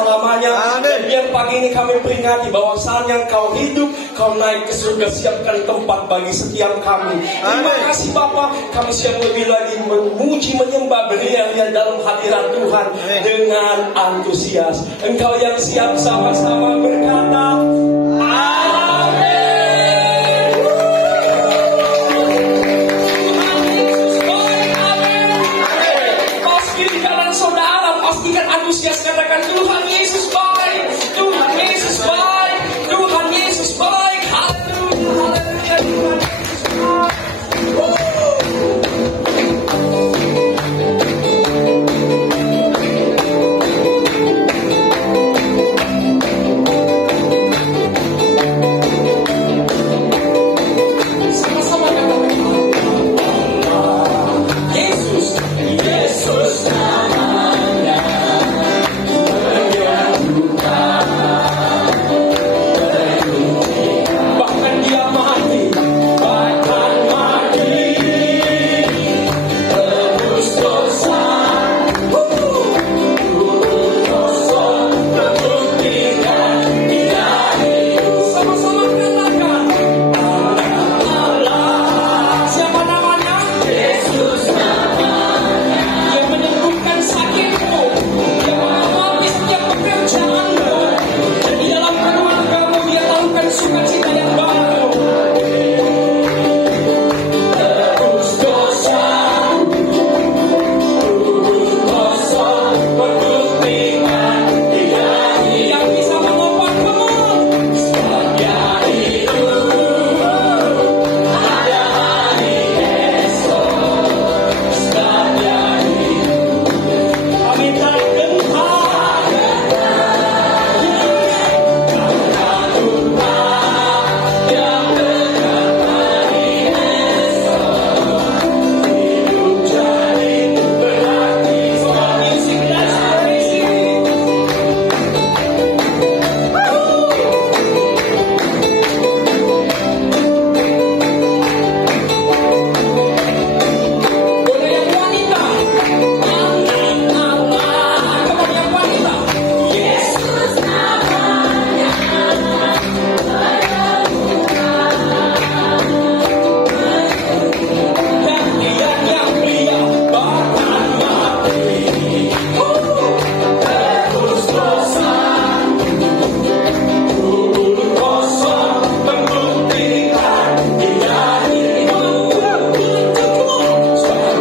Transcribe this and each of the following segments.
selama-lamanya. Dan biar pagi ini kami peringati bahwa saatnya Kau hidup, Kau naik ke surga, siapkan tempat bagi setiap kami. Terima kasih Bapa, kami siap lebih lagi memuji, menyembah, beriak-riak dalam hadirat Tuhan dengan antusias. Engkau yang siap sama-sama berkata, antusias, katakan Tuhan Yesus baik, Tuhan Yesus baik, Tuhan Yesus baik, haleluya, haleluya, Tuhan Yesus baik. Sama-sama katakan Yesus, Yesus namanya. Bahkan dia mati, tebus dosa, membuktikan dia hidup. Sama-sama katakan Allah. Siapa namanya? Yesus namanya. Dia menyembuhkan sakitmu, dia mengamati setiap pekerjaanmu, dan di dalam keluargamu dia lakukan sukacita yang baru. Tebus dosa, membuktikan dia yang bisa mengubahmu. Dia hidup, ada hari esok. Dia hidup, kami tak gentar. Yang dekat hari esok, hidup jadi berarti. Semua musik dan musik. Boleh yang wanita, anak Allah. Kamu yang wanita, Yesus namanya. Dan dia yang pria bahkan mati. Tebus dosa, kubur kosong, membuktikan dia hidup.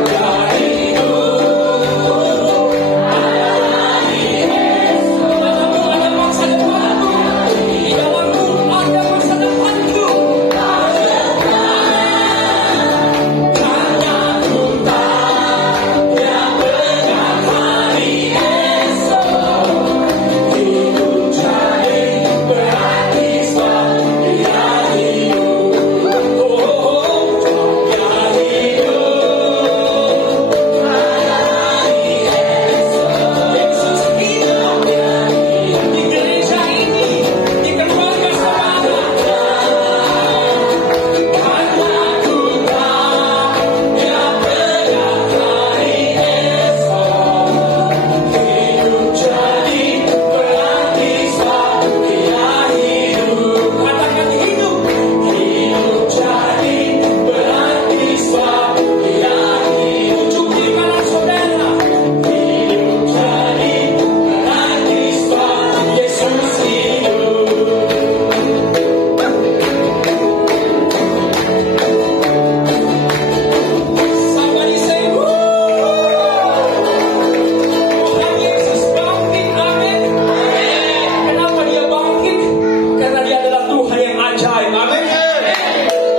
Dia hidup, ada hari esok. Ada masa depanmu, di dalammu ada masa depanku. Hanya Tuhan yang dekat hari esok, hidup jadi berarti sebab dia hidup. Dia hidup, ada hari esok. Yesus hidup di gereja ini, di keluarga saudara. Hanya Tuhan yang dekat hari esok, hidup jadi berarti sebab dia hidup. Katakan hidup, hidup jadi berarti sebab dia hidup. Ujung di kanan saudara, hidup jadi berarti sebab Yesus hidup. Somebody say, Tuhan Yesus bangkit, amin. Kenapa dia bangkit? Karena dia adalah Tuhan yang ajaib, amin.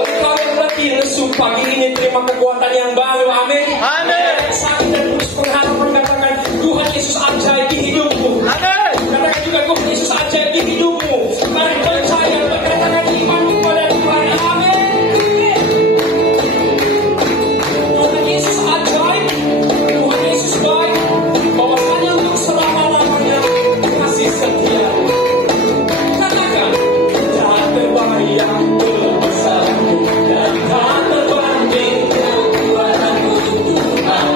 Engkau yang lebih lesu pagi ini terima kekuatan yang baru, amin. Sakit dan terus pengharapan katakan Tuhan Yesus ajaib di hidupmu. Katakan juga Tuhan Yesus ajaib di hidupmu. Mari percaya, berkatakan iman kepada Tuhan, amin. Tuhan Yesus ajaib, Tuhan Yesus baik, bahwasanya untuk selama-lamanya kasih setia. Katakan, tak terbayang terbesarmu dan tak terbanding kekuatanmu Tuhan.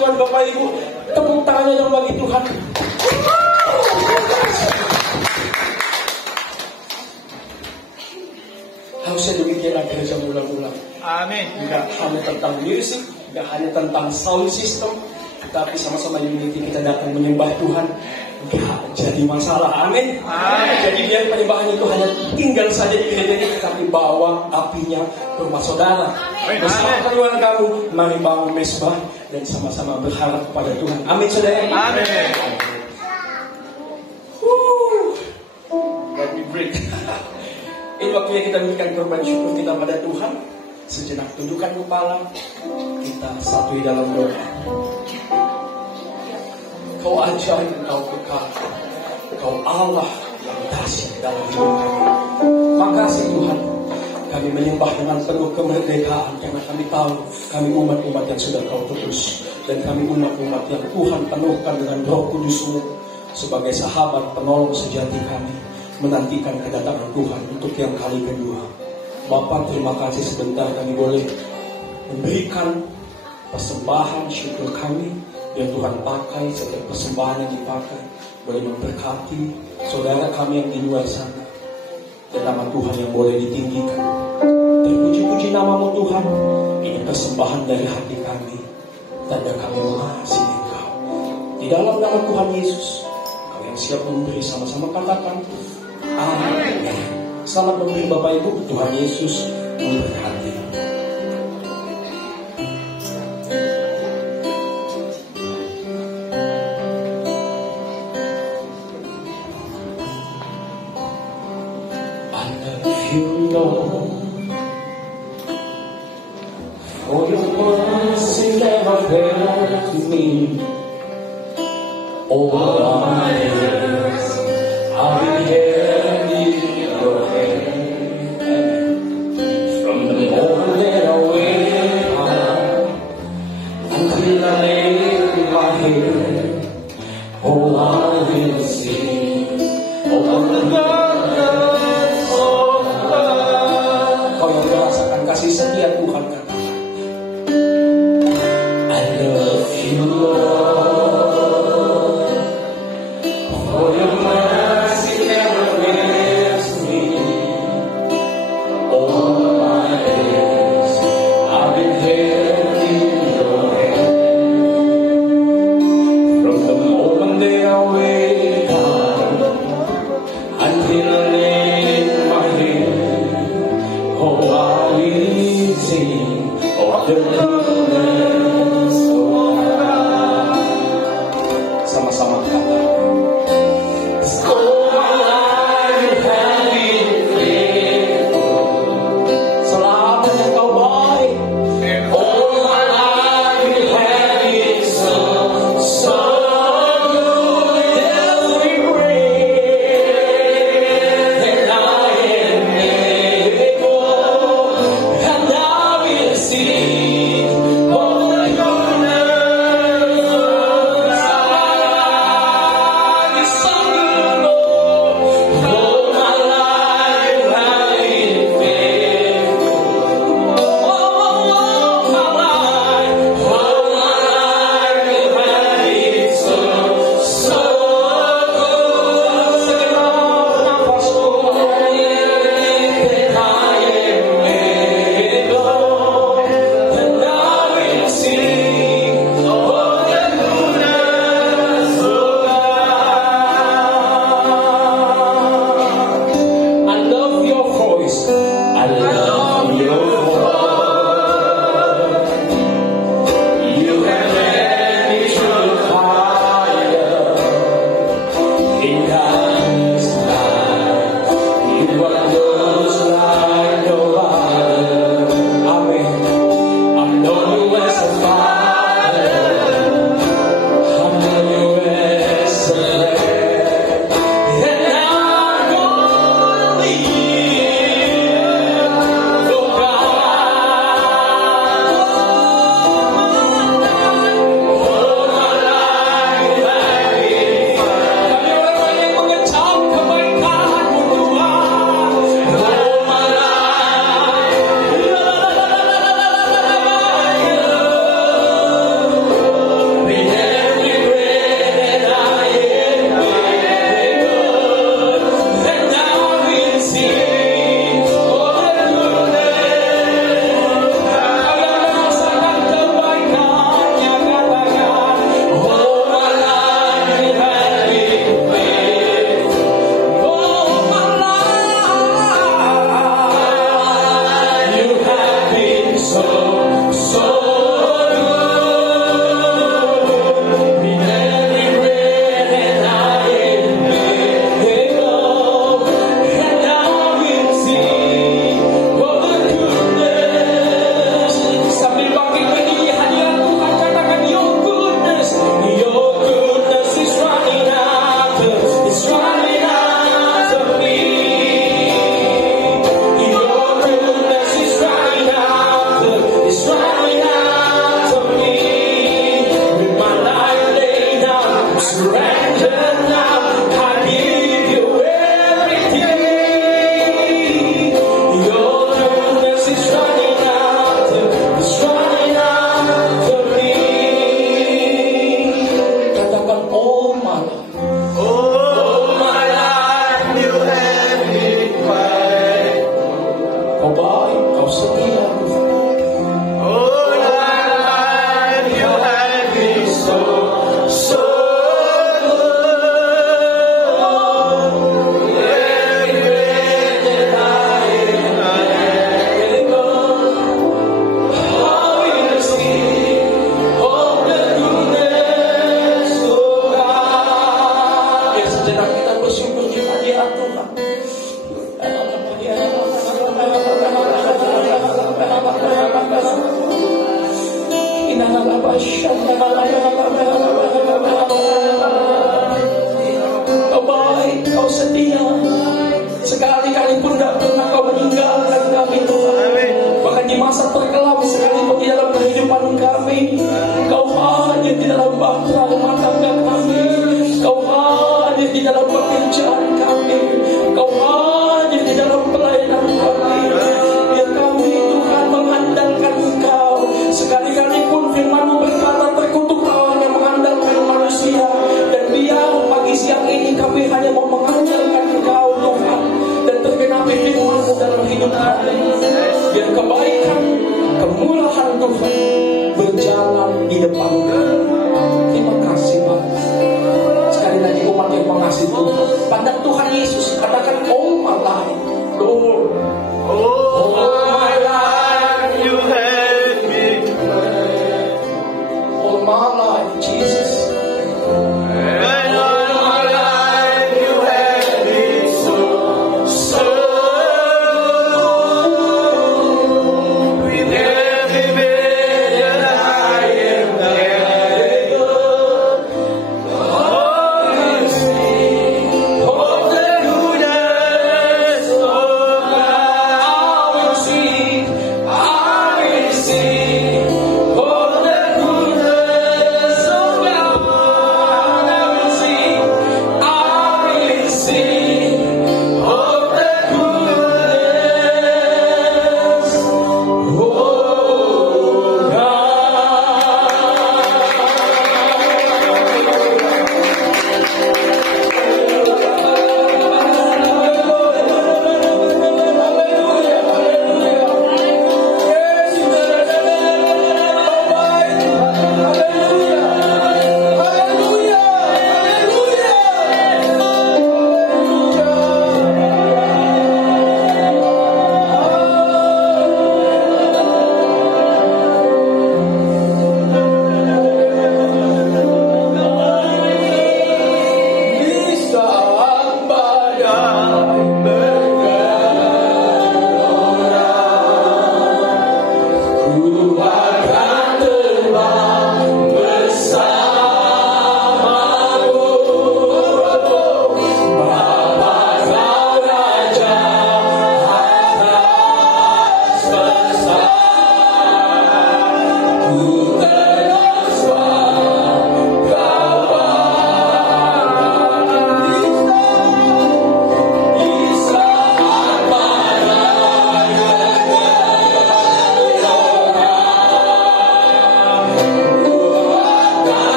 Tuhan Bapak Ibu. Tepuk tangannya dong bagi Tuhan. Harusnya demikian gereja mula-mula. Amin. Tidak hanya tentang musik, tidak hanya tentang sound system, tapi sama-sama unity kita datang menyembah Tuhan. Enggak jadi masalah. Amin. Amin. Jadi biar penyembahan itu hanya tinggal saja di gereja ini, tapi bawa apinya ke rumah saudara. Bersama keluarga kamu, mari bangun mesbah dan sama-sama berharap kepada Tuhan. Amin saudara. Amin. Let me break. Ini waktunya kita memberikan korban syukur kita pada Tuhan. Sejenak tundukkan kepala, kita satu di dalam doa. Kau ajaib, Kau kekal, Kau Allah yang dahsyat dalam hidup kami. Makasih Tuhan, kami menyembah dengan penuh kemerdekaan karena kami tahu kami umat-umat yang sudah Kau putus, dan kami umat-umat yang Tuhan penuhkan dengan Roh Kudus-Mu sebagai sahabat penolong sejati kami, menantikan kedatangan Tuhan untuk yang kali kedua. Bapa, terima kasih sebentar kami boleh memberikan persembahan syukur kami yang Tuhan pakai setiap persembahan yang dipakai boleh memberkati saudara kami yang di luar sana, dan nama Tuhan yang boleh ditinggikan. Terpuji-puji namamu Tuhan. Ini persembahan dari hati kami, tanda kami mengasihi Engkau. Di dalam nama Tuhan Yesus, kau yang siap memberi, sama-sama katakan amin. Selamat memberi Bapak Ibu. Tuhan Yesus memberkati. I love you, Lord, for your mercy never failed to me. All my days I've been held in your hand. From the moment that I wake up until I lay my head, oh, I will sing of the goodness of God. Kau yang merasakan kasih setia Tuhan, katakan I love you, Lord.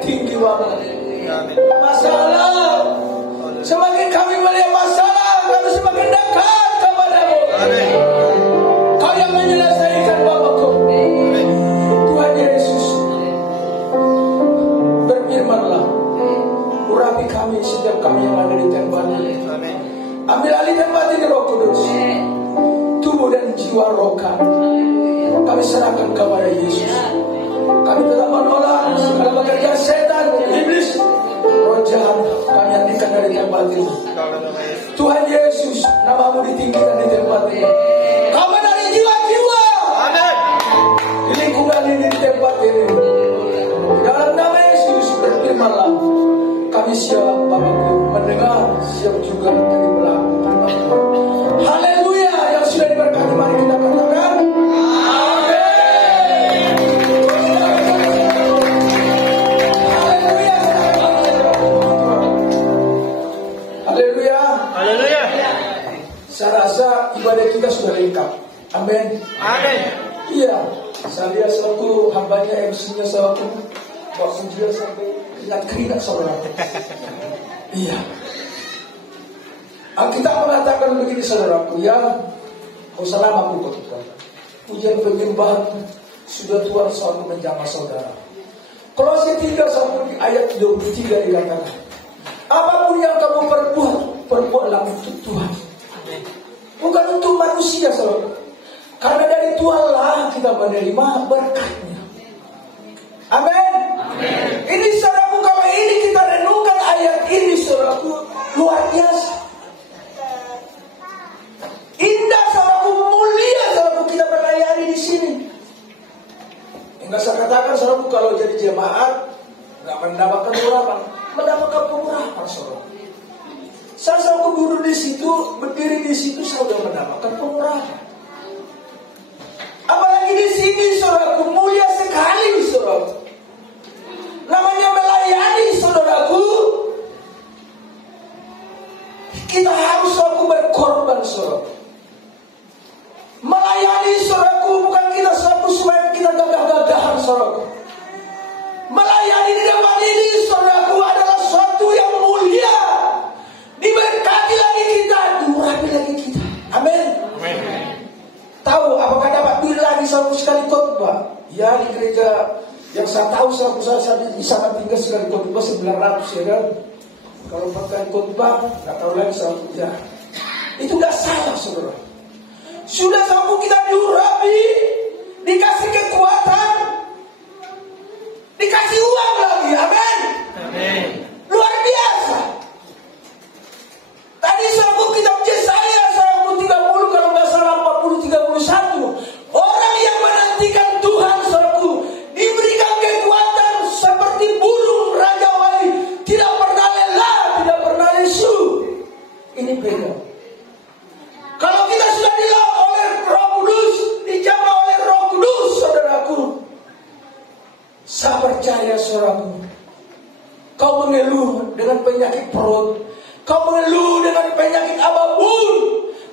tinggi Bapak. Masalah, semakin kami melihat masalah, kami semakin dekat kepadamu. Kau yang menyelesaikan Bapakku. Tuhan Yesus, berfirmanlah, urapi kami setiap kami yang ada di tempat ini. Ambil alih tempat ini Roh Kudus, tubuh dan jiwa roh kami serahkan kepada Yesus. Kami telah menolak segala pekerjaan setan, iblis, roh jahat. Kami hentikan dari tempat ini. Tuhan Yesus, namamu ditinggikan di tempat ini. Kau menari jiwa-jiwa di lingkungan ini, di tempat ini. Dalam nama Yesus, berfirmanlah, kami siap Bapakku mendengar, siap juga menjadi pelaku. Haleluya. Yang sudah diberkati, mari kita katakan saya rasa ibadah kita sudah lengkap. Amin. Amin. Iya, saya selaku hambanya MC-nya selaku waktu dia sampai keringat saudara. Iya. Alkitab mengatakan begini saudaraku, ya, kau selama aku Tuhan. Pujian penyembahan sudah Tuhan selalu menjamah saudara. Kolose 3 sampai ayat 23 dikatakan, apapun yang kamu perbuatlah untuk Tuhan. Bukan untuk manusia saudara. Karena dari Tuhanlah kita menerima berkatnya. Amin. Ini saudaraku, kalau ini kita renungkan ayat ini saudaraku, luar biasa. Indah saudaraku, mulia saudaraku kita melayani di sini. Enggak saya katakan saudaraku kalau jadi jemaat nggak mendapatkan urapan, mendapatkan pengurapan saudara. Saya duduk di situ, berdiri di situ, saya sudah mendapatkan pengurapan. Apalagi di sini, saudaraku, mulia sekali, saudaraku. Namanya melayani, saudaraku. Kita harus saudaraku berkorban, saudaraku. Melayani, saudaraku, bukan kita saudaraku supaya kita gagah-gagahan, saudaraku. Melayani di depan ini, saudaraku, adalah suatu yang mulia. Diberkati lagi kita, diurapi lagi kita. Amin. Tahu apakah dapat beli lagi satu sekali khotbah? Ya, di gereja yang saya tahu saya bisa tinggal sekali khotbah 900 ya kan. Kalau 4 kali khotbah nggak tahu lagi satu ya. Itu nggak salah saudara. Sudah sanggup kita diurapi, dikasih kekuatan, dikasih uang lagi. Amin. Luar biasa. Tadi sanggup kitab Yesaya 30 kalau nggak salah 31. Orang yang menantikan Tuhan sanggup diberikan kekuatan seperti burung raja wali, tidak pernah lelah, tidak pernah lesu. Ini beda. Kalau kita sudah dilakukan oleh Roh Kudus, dijamah oleh Roh Kudus, saudaraku, saya percaya saudaraku, kau mengeluh dengan penyakit perut, kau mengeluh dengan penyakit apapun,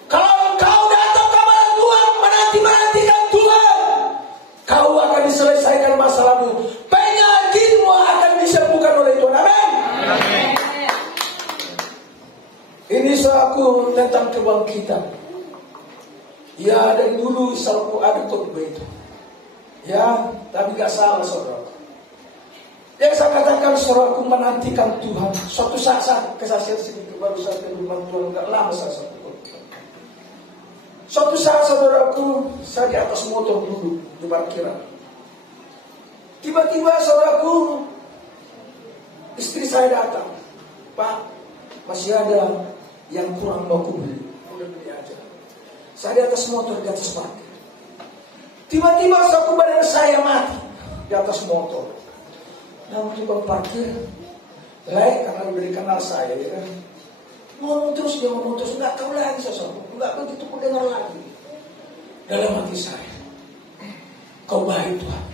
kalau engkau datang kepada Tuhan, menantikan Tuhan, kau akan diselesaikan masalahmu, penyakitmu akan disembuhkan oleh Tuhan. Amin. Ini selaku tentang kebangkitan. Ya, dari dulu selalu ada khotbah itu. Ya, tapi gak salah saudara. Yang saya katakan saudaraku menantikan Tuhan. Suatu saat kesaksian sedikit baru saya firman Tuhan, gak lama saya satu. Suatu saat saudaraku, saya di atas motor dulu di parkiran. Tiba-tiba saudaraku, istri saya datang. Pak, masih ada yang kurang mau beli. Udah beli aja. Saya di atas motor, di atas parkir. Tiba-tiba saku badan saya mati di atas motor. Nah, tukang parkir lain karena udah dikenal saya ya kan. Ngomong terus, dia ngomong terus, nggak tahu lagi sesuatu, nggak begitu pun dengar lagi. Dalam hati saya, kau baik Tuhan.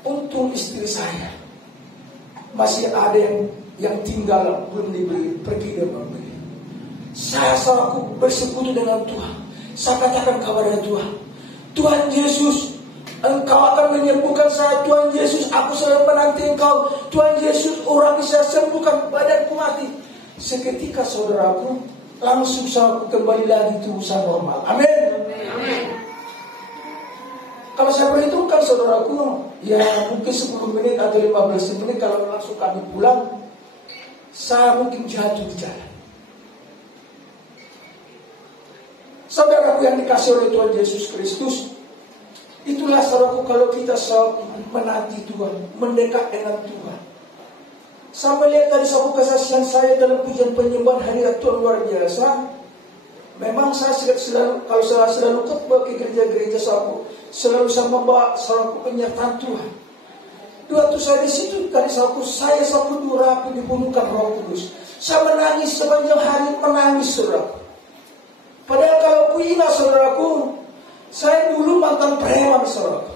Untung istri saya masih ada yang tinggal belum dibeli, pergi dan membeli. Saya selalu bersekutu dengan Tuhan. Saya katakan kepada Tuhan, Tuhan Yesus, Engkau akan menyembuhkan saya, Tuhan Yesus. Aku selalu menanti Engkau, Tuhan Yesus. Orang bisa sembuhkan, badanku mati. Seketika saudaraku, langsung saya kembali lagi tubuh saya normal. Amin. Kalau saya perhitungkan saudaraku, ya mungkin 10 menit atau 15 menit kalau langsung kami pulang, saya mungkin jatuh di jalan. Saudaraku yang dikasih oleh Tuhan Yesus Kristus, itulah saudaraku kalau kita menanti Tuhan, mendekat dengan Tuhan. Saya melihat tadi suatu kesaksian saya dalam pujian penyembahan hadirat Tuhan luar biasa. Memang saya selalu, kalau saya selalu khotbah ke gereja-gereja selalu saya membawa suatu penyertaan Tuhan. Waktu saya di situ tadi saya durapi dibunuhkan Roh Kudus. Saya menangis sepanjang hari, menangis saudara. Padahal kalau ku ingat saudaraku, saya dulu mantan preman saudara.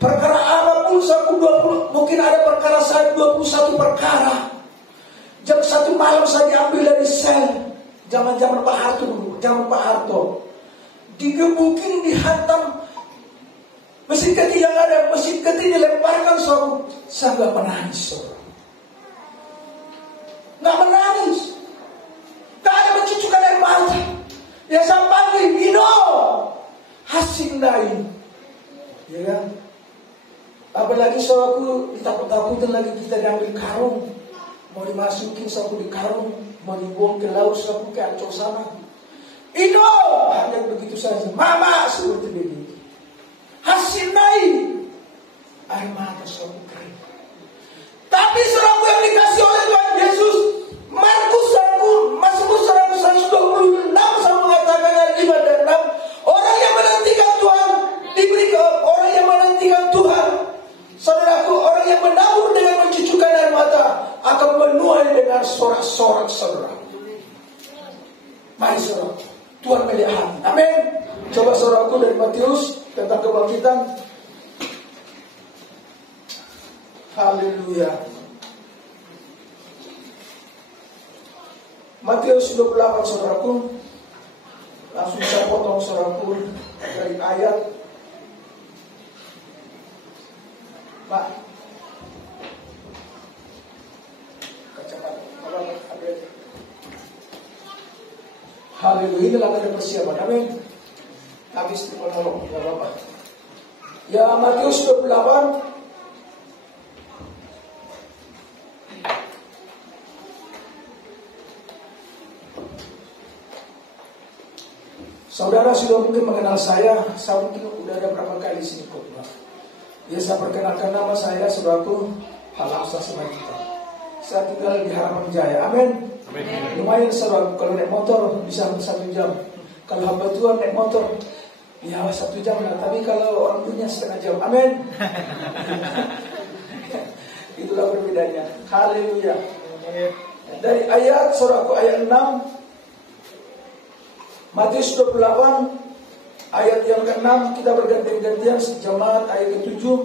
Perkara apapun saya 20, mungkin ada perkara saya 21 perkara. Jam 1 malam saya diambil dari sel. Zaman-zaman Pak Harto dulu, zaman Pak Harto. Digebukin, dihantam. Mesin keti yang ada, mesin keti dilemparkan saudara. Saya gak menangis saudara. Gak menangis. Gak ada mencucukkan air mata. Ya saya panggil, Dino, hasil lain. Ya kan? Apalagi saudaraku ditakut-takutin lagi kita diambil karung. Mau dimasukin saudaraku di karung, mau dibuang ke laut saudaraku ke Ancol sana. Dino, hanya begitu saja. Mama seperti ini. Hasil lain. Air mata saudaraku kering. Tapi saudaraku yang dikasih oleh Tuhan Yesus, Markus Mazmur 126 sama mengatakan ayat 5 dan 6, orang yang menantikan Tuhan diberi orang yang menantikan Tuhan, saudaraku, orang yang menabur dengan mencucukkan air mata akan menuai dengan sorak-sorak saudara. Mari saudara, Tuhan melihat hati. Amin. Coba saudaraku dari Matius tentang kebangkitan. Haleluya. Matius 28 saudaraku. Langsung saya potong saudaraku dari ayat. Pak, kacamata. Haleluya, ini lagi ada persiapan. Amin. Habis di monolog, ya Bapak. Ya, Matius 28. Saudara sudah mungkin mengenal saya mungkin sudah ada berapa kali di sini khotbah. Ya, saya perkenalkan nama saya, saudaraku, Halasa Simanjuntak. Saya tinggal di Harapan Jaya. Amin. Lumayan saudaraku, kalau naik motor bisa 1 jam. Kalau hamba Tuhan naik motor, ya 1 jam lah. Tapi kalau orang dunia 1/2 jam. Amin. Itulah perbedaannya. Haleluya. Dari ayat saudaraku, ayat 6. Matius 28 ayat yang ke-6 kita bergantian-gantian jemaat, ayat ke-7,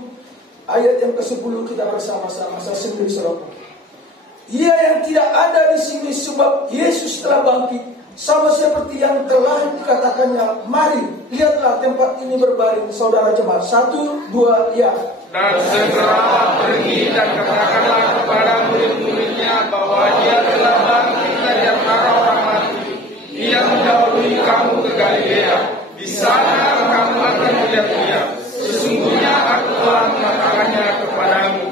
ayat yang ke-10 kita bersama-sama. Saya sendiri saudara. Ia yang tidak ada di sini sebab Yesus telah bangkit, sama seperti yang telah dikatakannya. Mari lihatlah tempat ini berbaring. Saudara jemaat, 1, 2, ya. Dan segera pergi dan katakanlah kepada murid-muridnya bahwa dia telah bangkit dari antara orang mati. Ia mendahului kamu ke Galilea. Di sana kamu akan melihat dia. Sesungguhnya aku telah mengatakannya kepadamu.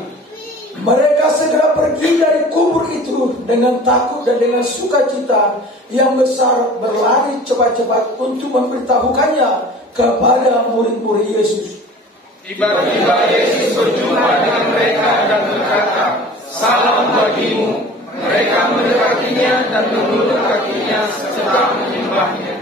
Mereka segera pergi dari kubur itu dengan takut dan dengan sukacita yang besar, berlari cepat-cepat untuk memberitahukannya kepada murid-murid Yesus. Tiba-tiba Yesus berjumpa dengan mereka dan berkata, "Salam bagimu." Mereka mendekatinya dan menunduk kakinya serta menyembahnya.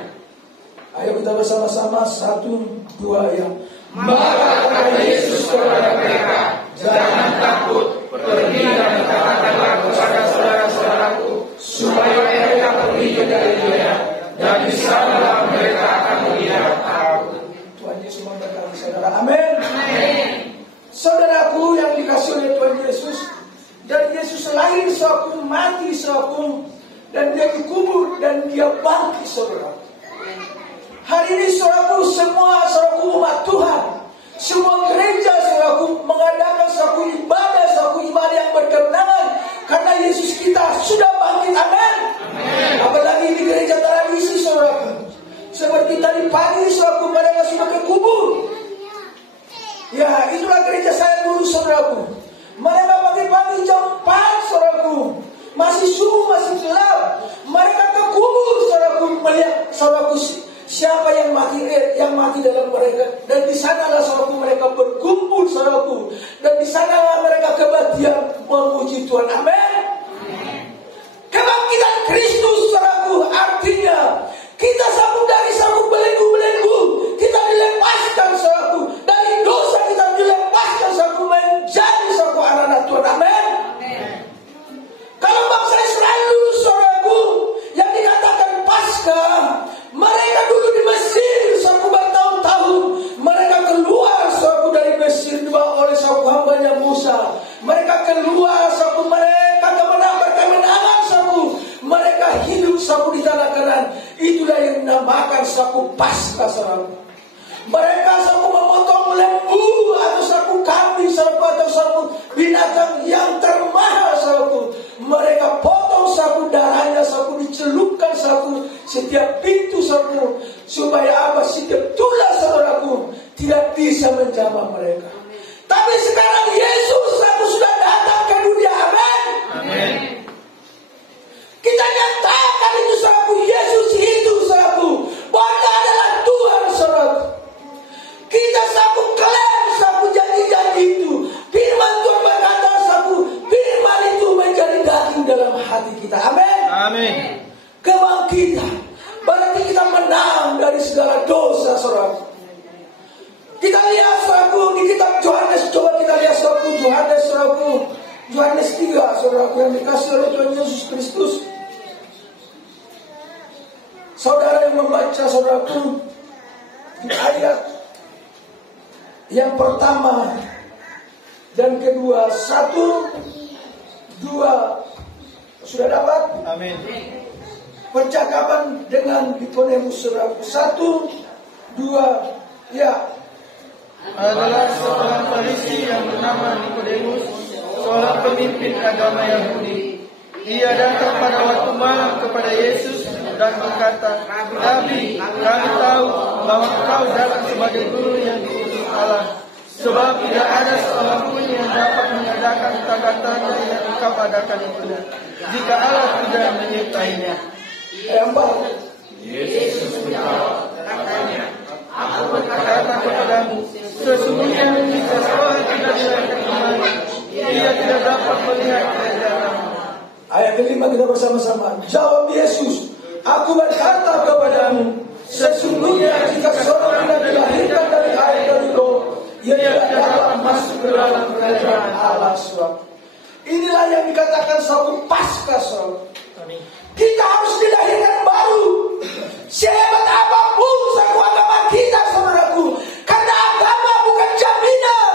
Ayo kita bersama-sama, 1, 2, ya. Maka kata Yesus kepada mereka, "Jangan takut, pergi dan katakanlah kepada saudara-saudaraku supaya mereka pergi ke Galilea, dan di sana mereka akan melihat aku." Tuhan Yesus memberkati saudara. Amin. Saudaraku yang dikasih oleh Tuhan Yesus, dan Yesus lahir saudaraku, mati saudaraku, dan dia dikubur dan dia bangkit saudara. Hari ini saudaraku, semua saudaraku umat Tuhan Semua gereja saudaraku mengadakan suatu ibadah yang berkemenangan karena Yesus kita sudah bangkit. Amin. Apalagi di gereja tradisi saudaraku, seperti tadi pagi saudaraku mereka sudah ke kubur. Ya, itulah gereja saya dulu saudaraku. Mereka pagi-pagi jam 4 saudaraku, masih subuh, masih gelap, mereka ke kubur saudaraku, melihat saudaraku siapa yang mati dalam mereka. Dan di sanalah saudaraku mereka berkumpul saudaraku, dan di sanalah mereka kebaktian memuji Tuhan. Amin. Kebangkitan Kristus saudaraku artinya kita sambung dari sambung belenggu-belenggu, kita dilepaskan saudaraku dari dosa, kita dilepaskan saudaraku menjadi saudaraku anak-anak Tuhan. Amin. Kalau bangsa Israel dulu saudaraku yang dikatakan Paskah, mereka dulu di Mesir saudaraku bertahun-tahun, mereka keluar saudaraku dari Mesir dibawa oleh saudaraku hambanya Musa. Mereka keluar saudaraku, mereka berkemenangan saudaraku, mereka hidup saudaraku di tanah Kanaan. Itulah yang dinamakan saudaraku Paskah saudaraku. Mereka saudaraku memotong lembu atau saudaraku kambing saudaraku atau saudaraku binatang yang termahal saudaraku. Mereka potong saudaraku, darahnya saudaraku dicelupkan saudaraku setiap pintu saudaraku, supaya apa? Setiap tulas saudaraku tidak bisa menjamah mereka. Tapi sekarang Yesus saudaraku sudah datang ke dunia. Amin. Amin. Kita nyatakan itu saudaraku, Yesus itu saudaraku, bahwa Dia adalah Tuhan saudaraku. Kita saudaraku klaim saudaraku janji-janji itu. Firman Tuhan berkata saudaraku, firman itu menjadi daging dalam hati kita. Amin. Amin. Kebangkitan berarti kita menang dari segala dosa saudaraku. Kita lihat saudaraku di kitab Yohanes, coba kita lihat saudaraku Yohanes 3 saudaraku yang dikasih oleh Tuhan Yesus Kristus. Saudara yang membaca saudaraku di ayat yang pertama dan kedua, 1, 2, sudah dapat? Amin. Percakapan dengan Nikodemus saudaraku, 1, 2, ya. Adalah seorang Farisi yang bernama Nikodemus, seorang pemimpin agama Yahudi. Ia datang pada waktu malam kepada Yesus dan berkata, Nabi, kami tahu bahwa engkau datang sebagai guru yang diutus Allah, sebab tidak ada seorang pun yang dapat mengadakan kata-kata yang engkau adakan itu, jika Allah tidak menyertainya. Yesus menjawab, katanya, aku berkata kepadamu, sesungguhnya jika seorang tidak dilahirkan kembali, ia tidak dapat melihat kerajaan Allah. Ayat kelima kita bersama-sama. Jawab Yesus, aku berkata kepadamu, sesungguhnya jika seorang tidak dilahirkan dari air dari roh, ia tidak dapat masuk ke dalam kerajaan Allah. Inilah yang dikatakan suatu Paskah. Kita harus dilahirkan baru. Sehebat apapun suatu agama kita saudaraku, karena agama bukan jaminan.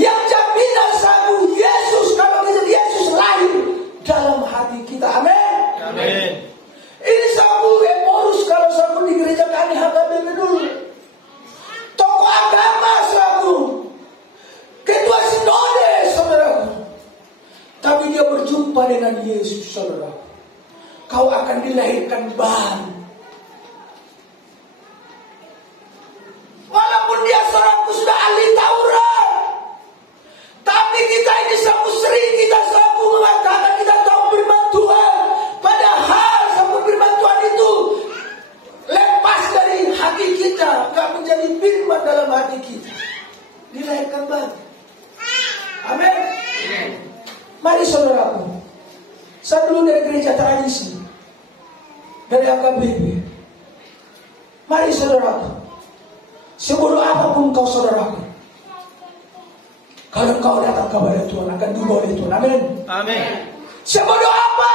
Yang jaminan satu Yesus, kalau Yesus lahir dalam hati kita. Amin. Amin. Ini sabu emorus kalau sabu di gereja kami HKBP dulu. Tokoh agama sabu, ketua sinode saudaraku. Tapi dia berjumpa dengan Yesus saudaraku. Kau akan dilahirkan baru. Walaupun dia saudaraku sudah ahli Taurat, tapi kita ini sabu sering kita sabu mengatakan kita tahu firman Tuhan. Padahal sabu firman Tuhan itu lepas dari hati kita, gak menjadi firman dalam hati kita. Dilahirkan baru. Amin. Mari saudaraku, saya dulu dari gereja tradisi, dari AKBP. Mari saudaraku, sebodoh apapun kau saudaraku, kalau kau datang kepada Tuhan akan diubah oleh Tuhan. Amin. Amin. Sebodoh apa?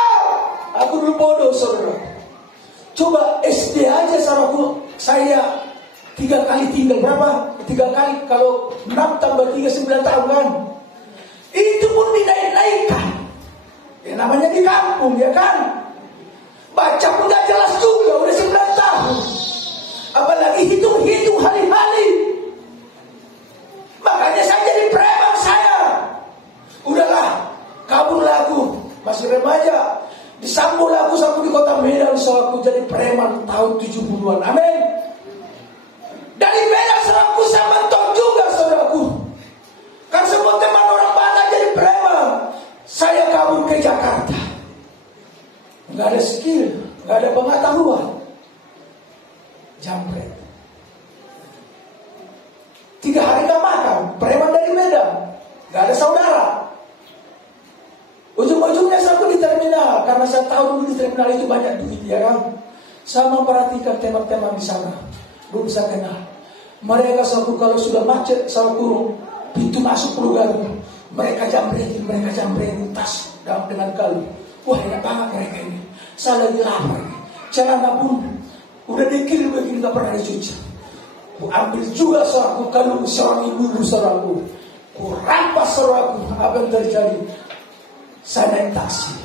Aku dulu bodoh saudaraku. Coba SD aja saudaraku, saya 3 kali tinggal berapa? 3 kali, kalau 6 tambah 3 9 tahun kan. Itu pun dinaik-naikkan. Ya namanya di kampung ya kan. Baca pun gak jelas juga, udah 9 tahun. Apalagi hitung-hitung hari-hari. masih remaja. Disambung aku di kota Medan, saudaraku, jadi preman tahun 70-an. Amin. Dari Medan saudaraku saya mentok juga, saudaraku. Kan semua teman orang Batak jadi preman. Saya kabur ke Jakarta. Nggak ada skill, nggak ada pengetahuan. Jambret. 3 hari gak makan, preman dari Medan, gak ada saudara. Ujung-ujungnya saya di terminal, karena saya tahu dulu di terminal itu banyak duit, ya kan. Saya memperhatikan teman-teman di sana, belum bisa kenal. Mereka selalu kalau sudah macet, selalu pintu masuk keluar, mereka jambretin tas dengan kalung. Wah, enak banget mereka ini. Saya lagi lapar, celana pun udah dikir begini gak pernah dicuci. Ku ambil juga saudaraku kalung seorang ibu saudaraku. Ku rampas saudaraku. Apa yang terjadi? Saya naik taksi.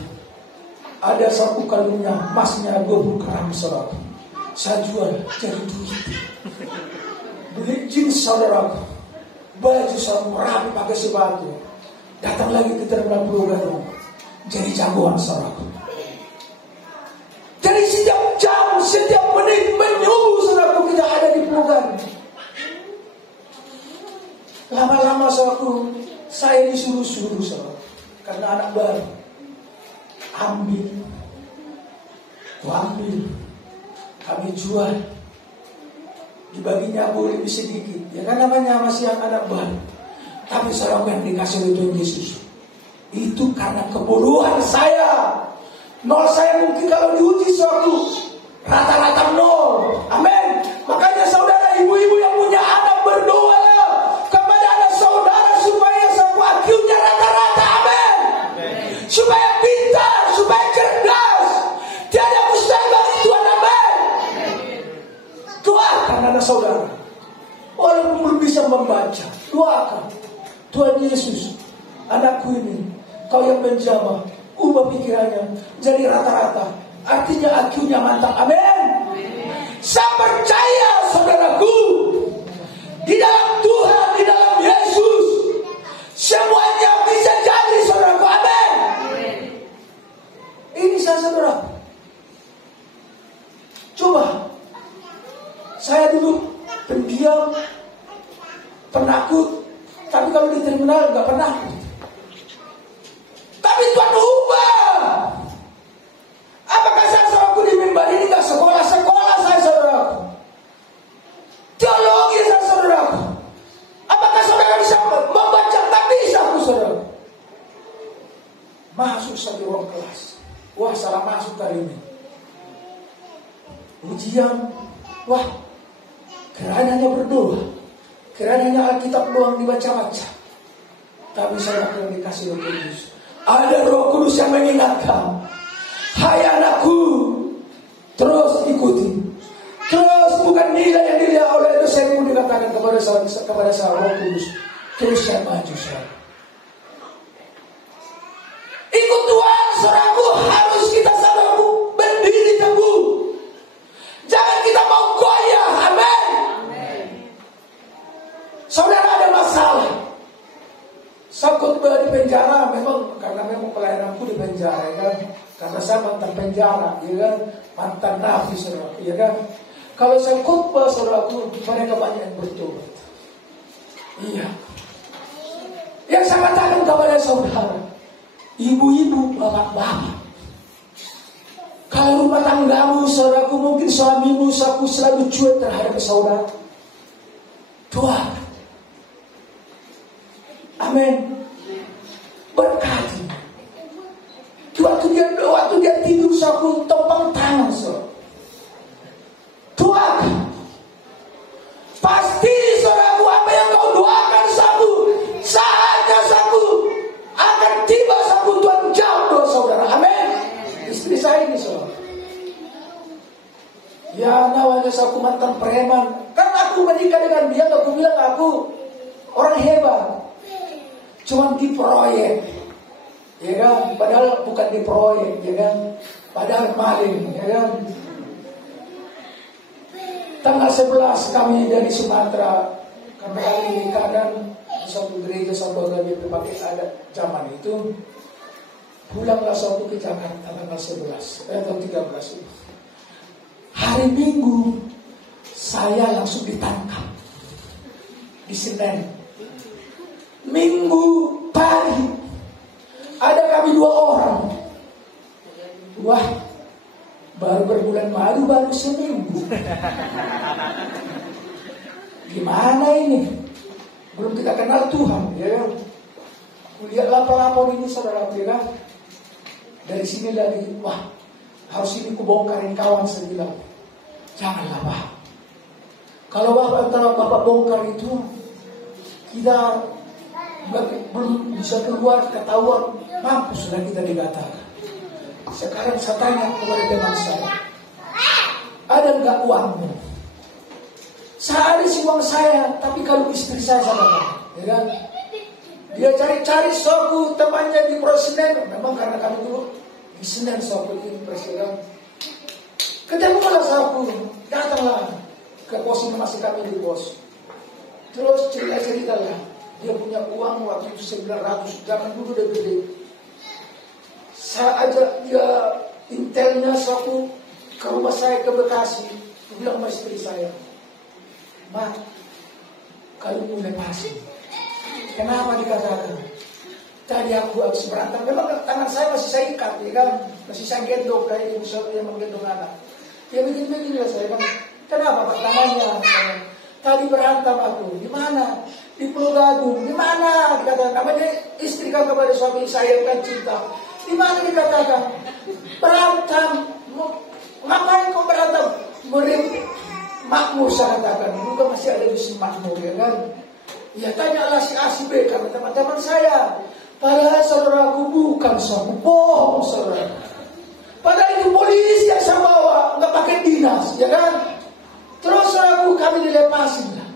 Ada satu kalungnya, emasnya 20 gram saudaraku. Saya jual jadi duit. Beli jeans saudaraku. Baju saudaraku rapi pakai sepatu. Datang lagi ke terminal Pulau Gadung. Jadi jagoan saudaraku. Jadi setiap jam, setiap menit menyuruh saudaraku kita ada di Pulau Gadung. Lama-lama saudaraku, saya disuruh-suruh saudaraku. Karena anak baru. Ambil. Kami jual. Dibaginya boleh lebih sedikit. Ya kan namanya masih anak baru. Tapi saudaraku yang dikasih oleh Tuhan Yesus. Itu karena kebodohan saya. Nol saya mungkin kalau diuji suatu rata-rata nol. Amin. Makanya saudara ibu-ibu yang punya anak berdoalah kepada anak saudara supaya suatu IQ-nya rata-rata. Amin. Supaya pintar, supaya cerdas. Tiada mustahil bagi Tuhan. Amin. Doakan anak saudara. Walaupun belum bisa membaca, doakan. Tuhan Yesus, anakku ini, kau yang menjamah. Ubah pikirannya jadi rata-rata. Artinya IQ-nya mantap. Amin. Saya percaya saudaraku, di dalam Tuhan, di dalam Yesus, semuanya bisa jadi saudaraku. Amin. Ini saudara. Coba. Saya dulu pendiam, penakut, tapi kalau di terminal gak penakut. Tapi Tuhan ubah. Apakah saya saudaraku di mimbar ini gak sekolah-sekolah saya saudaraku? Teologi saya saudaraku. Apakah saudara bisa membaca? Tak bisa aku saudara. Masuk satu ruang kelas. Wah, salah masuk kali ini. Ujian. Wah, kirain hanya berdoa. Kirain hanya Alkitab doang dibaca-baca. Tapi saya akan dikasih oleh Yesus. Ada Roh Kudus yang mengingatkan. Hai anakku, terus ikuti. Terus bukan nilai yang dilihat oleh dosenmu dikatakan kepada saya Roh Kudus. Terus saya maju saya. Ikut Tuhan, saudaraku, harus kita saudaraku berdiri teguh. Jangan kita mau goyah. Amin. Saudara ada masalah. Saya khotbah di penjara memang karena memang pelayananku di penjara, ya kan? Karena saya mantan penjara, ya kan? Mantan nafi, saudara, ya kan? Kalau saya khotbah, saudaraku, mereka banyak yang bertobat. Iya. Yang saya katakan kepada saudara, ibu-ibu, bapak-bapak, kalau rumah tanggamu, saudaraku, mungkin suamimu, saku selalu cuek terhadap saudara. Tuhan. Amin. Berkati. Waktu dia tidur saku topang tangan saudara. Doakan. Pasti saudaraku apa yang kau doakan saku, saatnya saku akan tiba saku Tuhan jawab doa saudara. Amin. Istri saya ini saudara. Ya namanya saku mantan preman. Kan aku menikah dengan dia, aku bilang aku orang hebat. Cuma di proyek, ya kan? Padahal bukan di proyek, ya kan? Padahal maling, ya kan? Tanggal 11 kami dari Sumatera, kami kali keadaan di suatu gereja satu lagi pakai adat zaman itu. Pulanglah suatu ke Jakarta tanggal 11 atau 13 itu. Hari Minggu saya langsung ditangkap di Senen. Minggu pagi ada kami 2 orang. Wah, baru berbulan madu baru seminggu. Gimana ini? Belum kita kenal Tuhan, ya. Lihat lapor-lapor ini saudara, ya kan? Dari sini lagi, wah, harus ini kubongkarin kawan saya bilang. Janganlah Pak. Kalau Bapak bongkar itu, kita belum bisa keluar, ketahuan, mampus sudah kita dikatakan. Sekarang saya tanya kepada teman saya, ada enggak uangmu? Saya ada sih uang saya, tapi kalau istri saya katakan, ya kan? Dia cari-cari suku temannya di Presiden, memang karena kami dulu di Senen suku di Presiden. Ketemu malah suku, datanglah ke pos ini masih kami di pos. Terus cerita lah, dia punya uang waktu itu 900, zaman dulu udah gede. Saya ajak dia intelnya suku ke rumah saya ke Bekasi, dia bilang sama istri saya, "Ma, kalau mau lepasin." Kenapa dikatakan? Tadi aku habis berantem, memang tangan saya masih saya ikat, ya kan? Masih saya gendong kayak ibu saya yang menggendong anak. Ya begini-begini lah saya kan. Kenapa Pak tangannya? Tadi berantem aku, di mana? Di Pulau Gadung, di mana? Dikatakan, namanya istri kan kepada suami saya kan cinta. Di mana dikatakan? Berantem. Ngapain kau berantem? Murid makmur saya katakan, bukan masih ada di makmur, ya kan? Ya tanyalah si A si B karena teman-teman saya. Padahal saudaraku bukan suatu bohong saudara. Padahal itu polisi yang saya bawa, nggak pakai dinas, ya kan? Terus saudaraku kami dilepasin lah.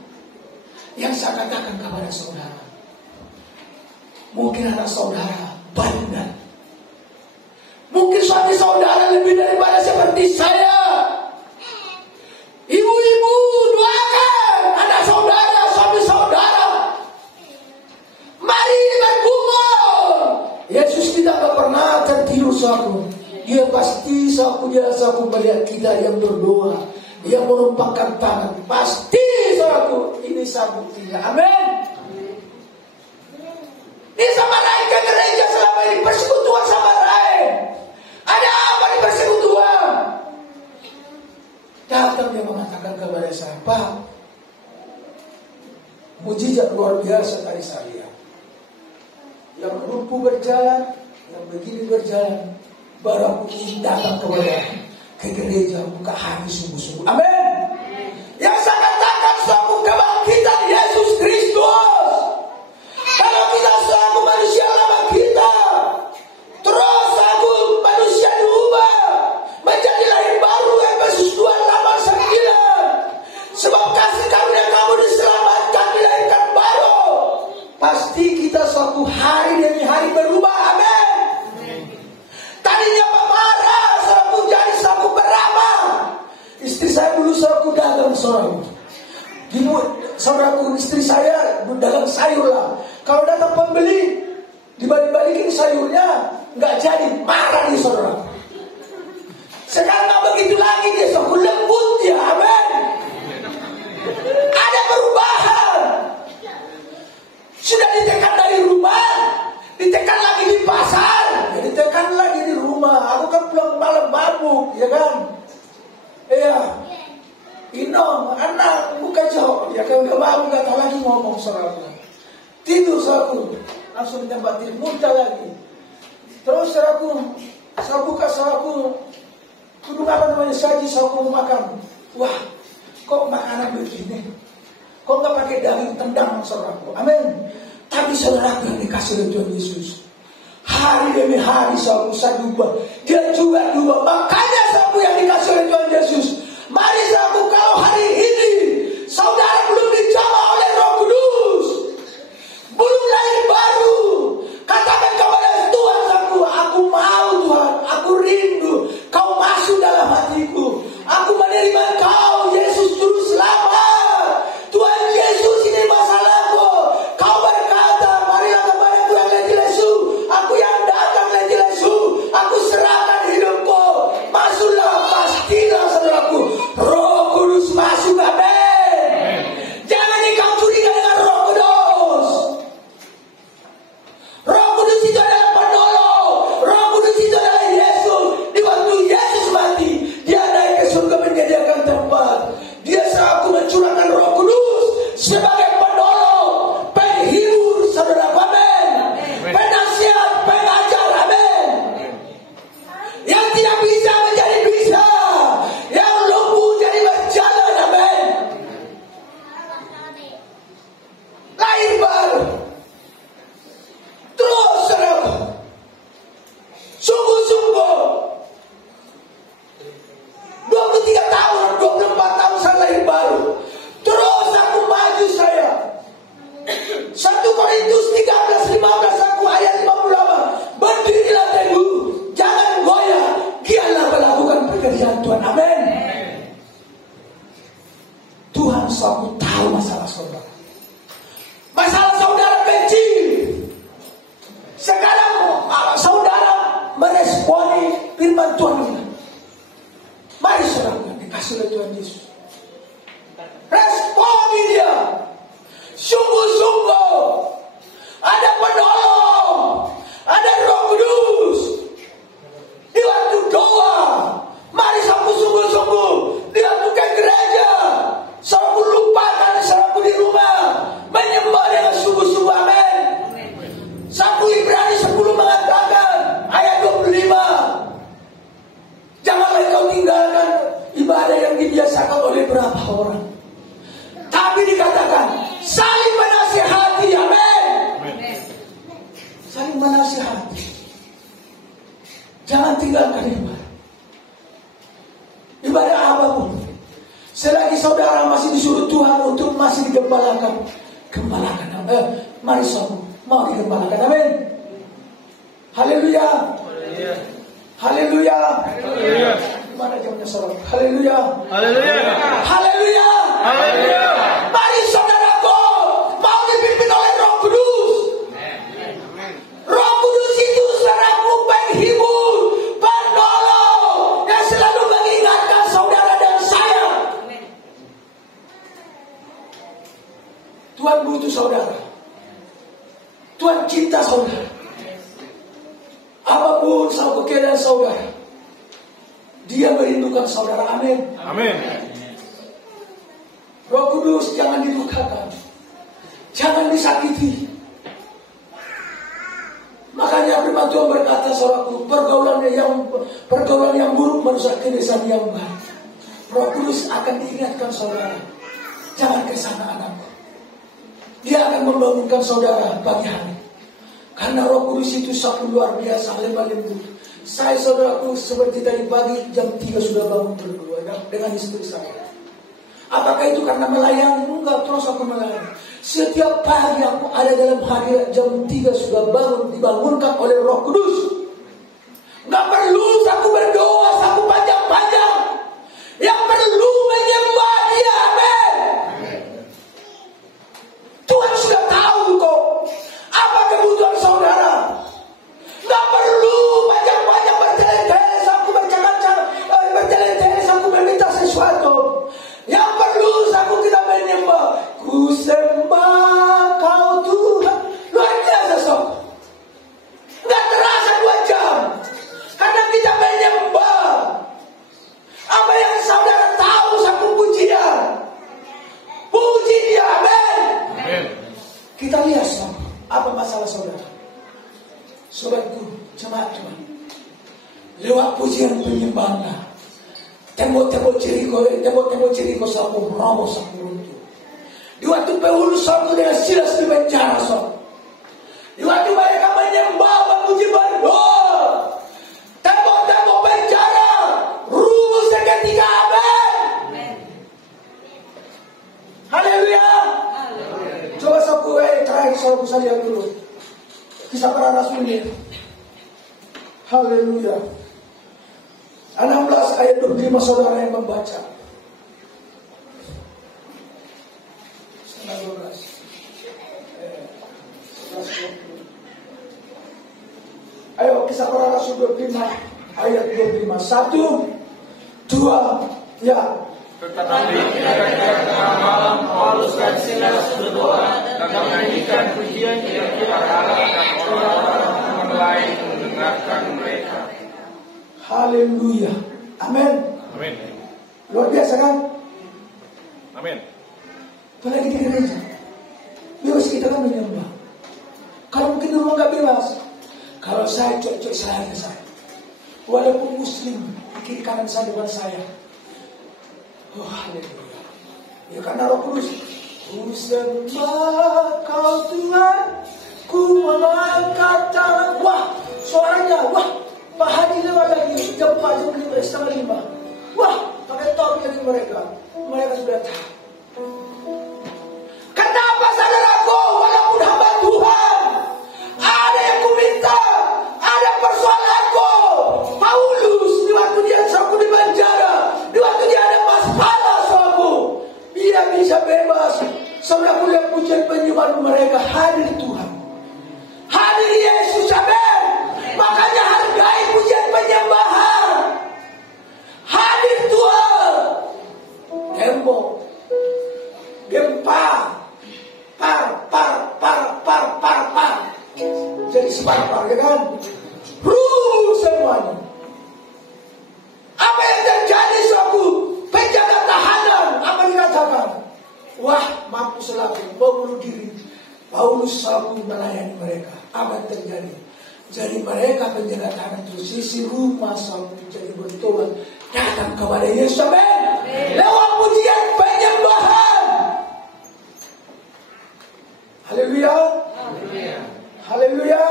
Yang saya katakan kepada saudara, mungkin anak saudara bandel. Mungkin suami saudara lebih daripada seperti saya. Ibu-ibu doakan anak saudara, suami saudara. Mari berkumpul. Yesus tidak pernah tertidur saku. Dia pasti saku melihat kita yang berdoa, yang menumpahkan tangan. Pasti saku ini saku buktinya. Amin. Dia sama lain ke gereja selama ini persekutuan sama lain. Ada apa di persekutuan? Datang dia mengatakan kepada saya, Pak, mujizat luar biasa tadi saya lihat. Yang lumpuh berjalan, yang begini berjalan, baru aku datang ke gereja, buka hati sungguh-sungguh. Amin. Yang saya katakan suatu kebangkitan Yesus Kristus. Kalau kita suatu manusia lama kita, terus aku manusia diubah menjadi lahir baru, Efesus 2:8-9. Sebab kasih karunia kamu diselamatkan, dilahirkan baru. Pasti kita suatu hari demi hari berubah. Amin. Tadinya pemarah, saudaraku jadi saudaraku beramal. Istri saya dulu saudaraku dagang saudaraku istri saya dagang sayur lah. Kalau datang pembeli dibalik-balikin sayurnya nggak jadi, marah nih saudara. Sekarang nggak begitu lagi dia saudaraku, lembut ya. Amin. Ada perubahan. Sudah ditekan dari rumah, ditekan lagi di pasar, ya ditekan lagi di rumah. Aku kan pulang malam mabuk, ya kan? Iya. Inom, anak, bukan jauh. Ya kalau udah mabuk gak tahu lagi ngomong saudara. Tidur saudaraku, langsung di tempat tidur, muntah lagi. Terus saudaraku, saya buka saudaraku, duduk apa namanya saji saudaraku makan. Wah, kok makanan begini? Kok gak pakai daging tendang saudaraku? Amin. Tapi saudaraku yang dikasih oleh Tuhan Yesus, hari demi hari saudaraku saya ubah. Dia juga ubah. Makanya saudaraku yang dikasih oleh Tuhan Yesus, mari saudaraku, kalau hari ini saudara belum dijamah oleh Roh Kudus, belum lahir baru, katakan kepada Tuhan saudaraku, aku mau Tuhan, aku rindu kau masuk dalam hatiku. Aku menerima kau Yesus Juru Selamat. Tuhan Yesus, ini masalahku. Kau berkata, marilah kepada Tuhan lagi lesu. Aku yang datang lagi lesu. firman Tuhan bilang, mari saudara dikasih oleh Tuhan Yesus. Responi dia, sungguh-sungguh ada penolong, ada Roh Kudus. Di waktu doa, mari sungguh-sungguh di waktu ke gereja, selalu lupakan selalu di rumah, menyembah dengan sungguh-sungguh. Amin. 1 Ibrani 10 mengatakan ayat 25, janganlah kau tinggalkan ibadah yang dibiasakan oleh beberapa orang, tapi dikatakan saling menasihati. Amin. Saling menasihati. Jangan tinggalkan ibadah apapun. Selagi saudara masih disuruh Tuhan untuk masih digembalakan, mari saudara mau digembalakan. Amin. Haleluya. Haleluya. Haleluya. Gimana jamnya saudara? Haleluya. Haleluya. Haleluya. Haleluya. Mari saudaraku mau dipimpin oleh Roh Kudus. Roh Kudus itu saudaraku penghibur, penolong yang selalu mengingatkan saudara dan saya. Tuhan butuh saudara. Tuhan cinta saudara. Apapun keadaan saudara, Dia merindukan saudara. Amin. Amin. Roh Kudus jangan dilukakan, jangan disakiti. Makanya firman Tuhan berkata, saudaraku, pergaulan yang buruk merusak kebiasaan yang baik. Roh Kudus akan diingatkan saudara, jangan ke sana anakku. Dia akan membangunkan saudara pagi hari. Karena Roh Kudus itu satu luar biasa, lemah lembut. Saya saudaraku seperti tadi pagi jam 3 sudah bangun berdua dengan istri saya. Apakah itu karena melayani? Enggak, terus aku melayani. Setiap pagi aku ada dalam hadirat jam 3 sudah bangun, dibangunkan oleh Roh Kudus. Enggak perlu aku berdoa, aku panjang-panjang. Yang perlu menyembah Dia. Amin. Tuhan sudah tahu kok apa kebutuhan saudara. Enggak perlu panjang-panjang bertele-tele aku bertele-tele aku meminta sesuatu. Yang perlu aku kita menyembah. Ku sembah Kau Tuhan. Luar biasa sob. Enggak terasa 2 jam. Karena kita menyembah. Apa yang saudara tahu satu pujian. Puji Dia. Amin. Kita lihat sob, apa masalah saudara. Sobatku, jemaat Tuhan, lewat pujian penyembahan, tembok-tembok Jeriko sapu romo sapu runtuh. Di waktu Paulus sapu dengan Silas di penjara sob. Di waktu mereka menyembah, memuji, berdoa, tembok-tembok penjara runtuh seketika. Amin. Haleluya. Coba sapu terakhir sapu saya dulu. Kisah Para Rasul ini. Haleluya. 16 ayat 25 saudara yang membaca. 12. Ayo Kisah Para Rasul 25 ayat 25. 1, 2, ya. Tetapi kira-kira tengah malam Paulus dan Silas berdoa dan menyanyikan pujian kira-kira Allah dan orang-orang lain mendengarkan mereka. Haleluya. Amin. Amin. Luar biasa kan? Amin. Apalagi di gereja, bebas kita kan menyembah. Kalau mungkin dulu nggak bebas. Kalau saya cocok saya ke saya, walaupun muslim, kiri kanan saya depan saya. Oh haleluya. Ya karena Roh Kudus. Ku sembah Kau Tuhan, ku mengangkat tangan. Wah, suaranya, wah, Pak Hadi lewat lagi jam 4, jam 5, setengah 5. Wah, pakai topi lagi mereka. Mereka sudah tahu. Kenapa saudaraku, walaupun hamba Tuhan, ada yang ku minta, ada persoalanku. Paulus di waktu dia saku di penjara, di waktu dia ada masalah saku, dia bisa bebas. Saudaraku lihat pujian penyembahan mereka, hadir Tuhan, hadir Yesus. Amin. Makanya hargai pujian penyembahan. Paulus selalu melayani mereka. Apa yang terjadi? Jadi mereka penjaga tangan itu sisi rumah Saul menjadi bertobat datang kepada Yesus. Amin. Lewat pujian penyembahan. Haleluya. Haleluya.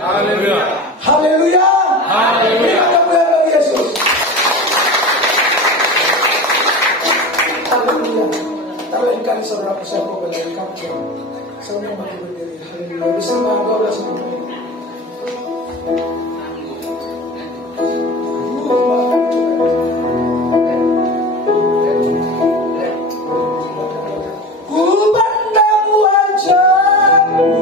Haleluya. Haleluya. Haleluya. Kemuliaan Yesus. Haleluya. Lain kali saudara saya mau belajar saudara mati berdiri. Haleluya. Bisa mengaku semua. Ku pandang wajahmu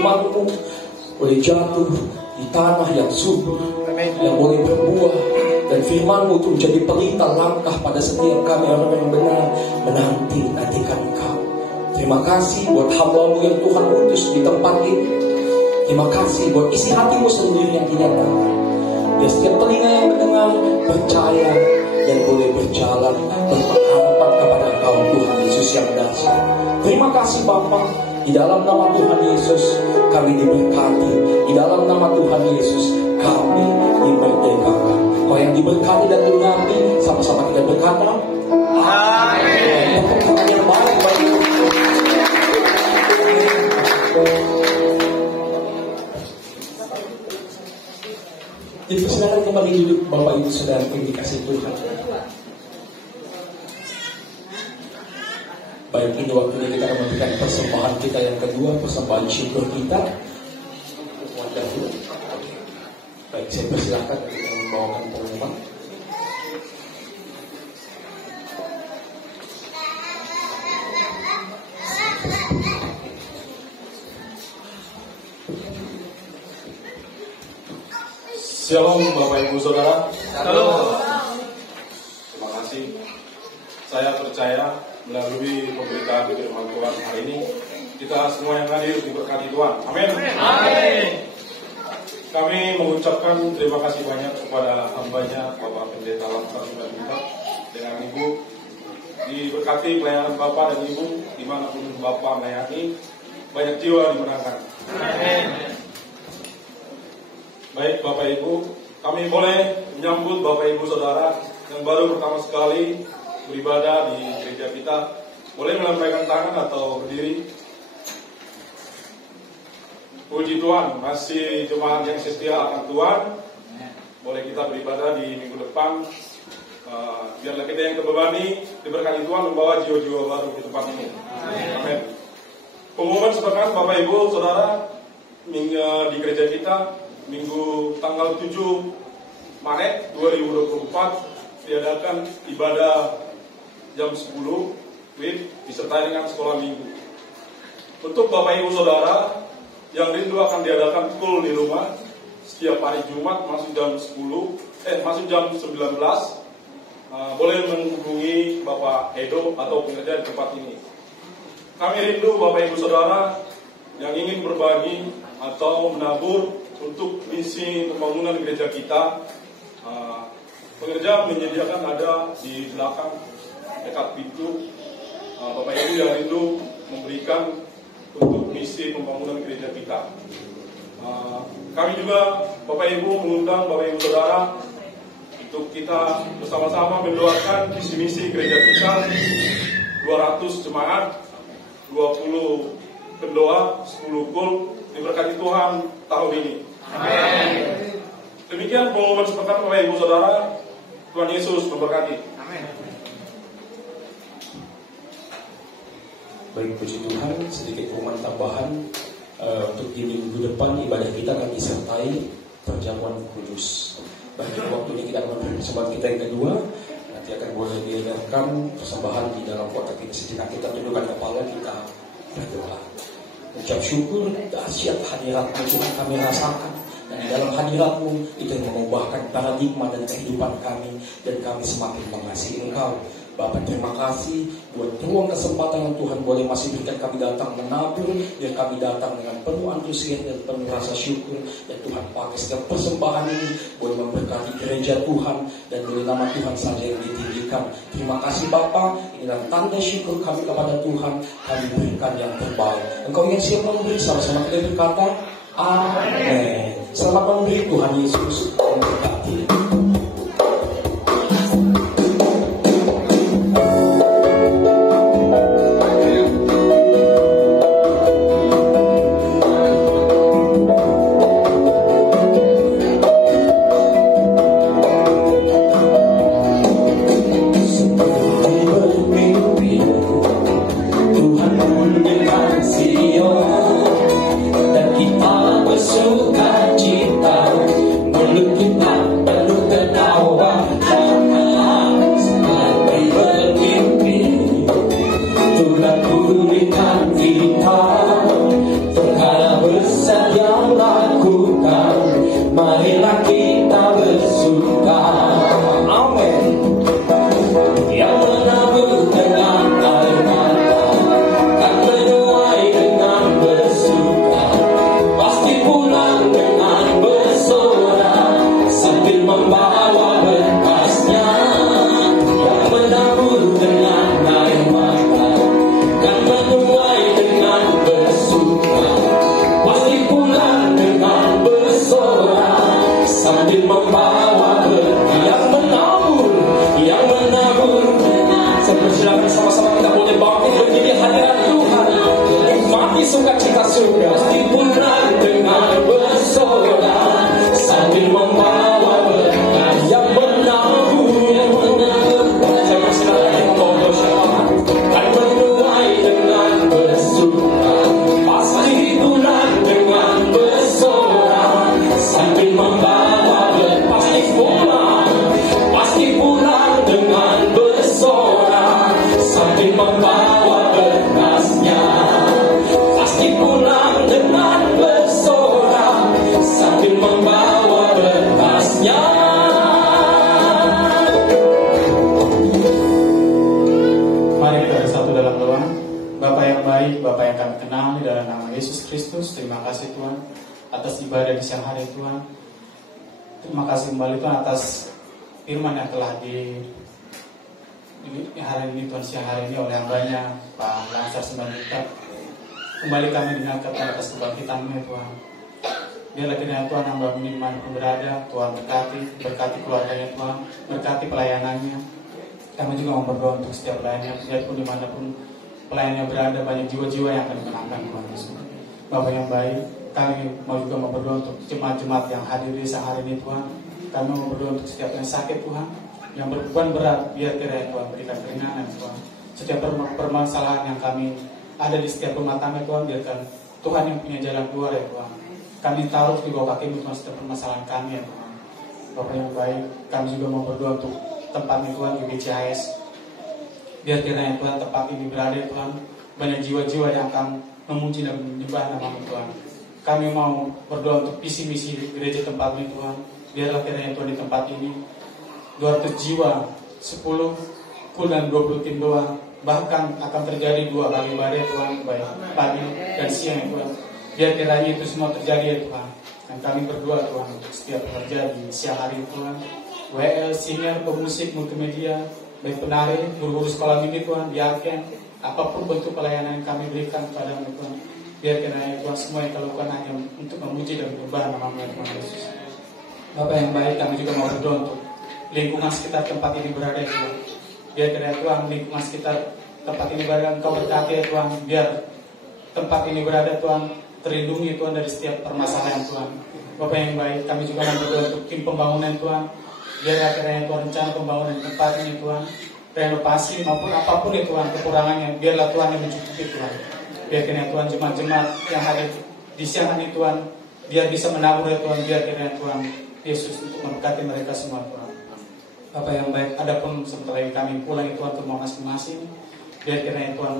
firman-Mu boleh jatuh di tanah yang subur, yang boleh berbuah, dan firman-Mu itu menjadi pelita langkah pada setiap kami orang yang benar menantikan Engkau. Terima kasih buat hamba-Mu yang Tuhan utus di tempat ini. Terima kasih buat isi hati-Mu sendiri yang dinyatakan. Biar setiap telinga yang mendengar percaya dan boleh berjalan berpengharapan kepada Engkau Tuhan Yesus yang dahsyat. Terima kasih Bapa. Di dalam nama Tuhan Yesus kami diberkati. Di dalam nama Tuhan Yesus kami dimerdekakan. Kau yang diberkati dan diurapi, sama-sama kita berkata amin. Tepuk yang baik bagi Jadi silakan kembali duduk Bapak Ibu Saudara yang dikasihi Tuhan. Baik, ini waktunya kita akan memberikan persembahan kita yang kedua, persembahan syukur kita. Wonderful. Baik, saya persilakan kita membawakan pengumuman. Shalom Bapak Ibu Saudara. Shalom. Terima kasih. Saya percaya melalui pemberitaan firman Tuhan hari ini, kita semua yang hadir diberkati Tuhan. Amin. Amin. Kami mengucapkan terima kasih banyak kepada hambanya Bapak Pendeta Lamsar dan kita dengan Ibu. Diberkati pelayanan Bapak dan Ibu, dimanapun Bapak melayani, banyak jiwa dimenangkan. Amin. Baik Bapak Ibu, kami boleh menyambut Bapak Ibu Saudara yang baru pertama sekali beribadah di gereja kita. Boleh melambaikan tangan atau berdiri. Puji Tuhan, masih jemaat yang setia akan Tuhan. Boleh kita beribadah di minggu depan. Biarlah kita yang terbebani diberkati Tuhan membawa jiwa-jiwa baru di tempat ini. Amin. Pengumuman sepekan Bapak Ibu Saudara di gereja kita Minggu tanggal 7 Maret 2024 diadakan ibadah jam 10 disertai dengan sekolah minggu. Untuk Bapak Ibu Saudara yang rindu akan diadakan school di rumah setiap hari Jumat masuk jam 19, boleh menghubungi Bapak Edo atau pengerja di tempat ini. Kami rindu Bapak Ibu Saudara yang ingin berbagi atau menabur untuk misi pembangunan gereja kita. Pengerja menyediakan ada di belakang dekat pintu. Bapak Ibu yang rindu memberikan untuk misi pembangunan gereja kita. Kami juga Bapak Ibu mengundang Bapak Ibu Saudara untuk kita bersama-sama mendoakan misi-misi gereja kita. 200 jemaat, 20 pendoa, 10 kul diberkati Tuhan tahun ini. Amin. Demikian pengumuman sepekan Bapak Ibu Saudara. Tuhan Yesus memberkati. Amin. Baik, puji Tuhan, sedikit pengumuman tambahan untuk di minggu depan ibadah kita akan disertai perjamuan kudus. Baik, waktu ini kita akan memberi persembahan kita yang kedua. Nanti akan boleh diadakan persembahan di dalam kotak ini. Sejenak kita tundukkan kepala, kita berdoa. Ucap syukur dahsyat hadirat-Mu Tuhan kami rasakan. Dan di dalam hadirat-Mu itu yang mengubahkan paradigma dan kehidupan kami. Dan kami semakin mengasihi Engkau. Bapak, terima kasih buat ruang kesempatan yang Tuhan boleh masih berikan kami datang menabur. Dan kami datang dengan penuh antusias dan penuh rasa syukur. Dan Tuhan pakai setiap persembahan ini boleh memberkati gereja Tuhan. Dan boleh nama Tuhan saja yang ditinggikan. Terima kasih Bapak. Inilah tanda syukur kami kepada Tuhan. Kami berikan yang terbaik. Engkau yang siap memberi, sama-sama kita berkata amin. Selamat memberi, Tuhan Yesus memberkati. Suka cita melukis Yesus Kristus. Terima kasih Tuhan atas ibadah di siang hari Tuhan. Terima kasih kembali Tuhan atas firman yang telah di hari ini Tuhan, siang hari ini oleh hambanya Pak Lansar Sembanita. Kembali kami diangkat atas kebangkitan-Mu Tuhan. Biarlah kiranya Tuhan hamba ini dimanapun berada, Tuhan berkati keluarganya Tuhan, berkati pelayanannya. Kami juga mau berdoa untuk setiap pelayannya, biarpun dimanapun pelayannya berada, banyak jiwa-jiwa yang akan dimenangkan Tuhan Yesus. Bapak yang baik, kami mau juga mau berdoa untuk jemaat-jemaat yang hadir di siang hari ini Tuhan. Kami mau berdoa untuk setiap yang sakit Tuhan, yang berbeban berat, biar kiranya Tuhan berikan keringanan Tuhan. Setiap permasalahan yang kami ada di setiap rumah tangga Tuhan, biarkan Tuhan yang punya jalan keluar ya Tuhan. Kami taruh di bawah kaki-Mu Tuhan setiap permasalahan kami ya Tuhan. Bapak yang baik, kami juga mau berdoa untuk tempatnya Tuhan di BCHS. Biar kiranya Tuhan tempat ini berada Tuhan, banyak jiwa-jiwa yang akan memuji dan menyembah nama-Mu Tuhan. Kami mau berdoa untuk visi misi gereja tempat ini Tuhan. Biarlah kiranya Tuhan di tempat ini 200 jiwa, 10 full dan 20 tim doa. Bahkan akan terjadi 2 kali ibadah Tuhan, baik pagi dan siang Tuhan. Biar kiranya itu semua terjadi ya Tuhan. Dan kami berdoa Tuhan untuk setiap pekerja di siang hari Tuhan, WL, singer, pemusik, multimedia, baik penari, guru-guru sekolah minggu Tuhan, diaken, apapun bentuk pelayanan yang kami berikan kepada-Mu Tuhan. Biar kiranya Tuhan semua yang lakukan hanya untuk memuji dan berubah nama-Mu Tuhan Yesus. Bapak yang baik, kami juga mau berdoa untuk lingkungan sekitar tempat ini berada ya Tuhan. Biar kiranya Tuhan lingkungan sekitar tempat ini berada, Engkau berkati ya Tuhan. Biar tempat ini berada Tuhan, terlindungi Tuhan dari setiap permasalahan Tuhan. Bapak yang baik, kami juga mau berdoa untuk tim pembangunan Tuhan. Biar kiranya Tuhan rencana pembangunan tempat ini Tuhan, renovasi maupun apapun ya Tuhan kekurangannya, biarlah Tuhan yang mencukupi Tuhan. Biar kiranya Tuhan jemaat-jemaat yang hadir di siang hari Tuhan, biar bisa menabur ya Tuhan. Biar kiranya Tuhan Yesus untuk memberkati mereka semua Tuhan. Bapak yang baik, adapun sebentar lagi kami pulang ya Tuhan ke rumah masing-masing. Biar kiranya Tuhan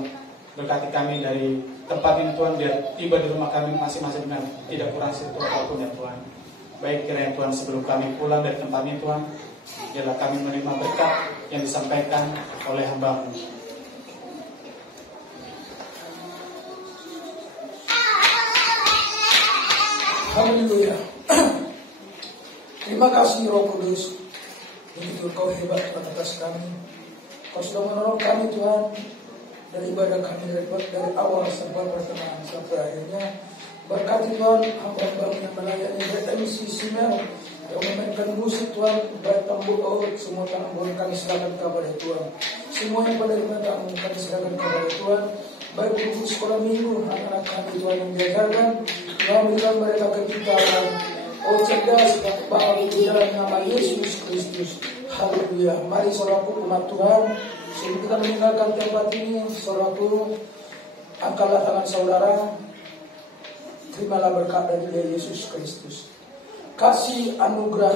berkati kami dari tempat ini Tuhan, biar tiba di rumah kami masing-masing dengan tidak kurang satu apapun ya Tuhan. Baik kiranya Tuhan, sebelum kami pulang dari tempat ini Tuhan, biarlah kami menerima berkat yang disampaikan oleh hamba-Mu. Haleluya. Terima kasih Roh Kudus. Begitu Kau hebat atas kami. Kau sudah menolong kami Tuhan dari ibadah kami dari awal sampai pertengahan sampai akhirnya. Berkati Tuhan hamba-Mu yang melayani BMC Simer yang memainkan musik Tuhan, baik tambur out, semua tambur kami serahkan kepada Tuhan. Semua yang penerima tamu kami serahkan kepada Tuhan. Baik guru sekolah minggu, anak-anak kami Tuhan yang diajarkan, Tuhan berikan mereka kecintaan. Oh cerdas, bahagia di dalam nama Yesus Kristus. Haleluya. Mari saudaraku umat Tuhan, sebelum kita meninggalkan tempat ini, saudaraku, angkatlah tangan saudara. Terimalah berkat dari Yesus Kristus. Kasih anugerah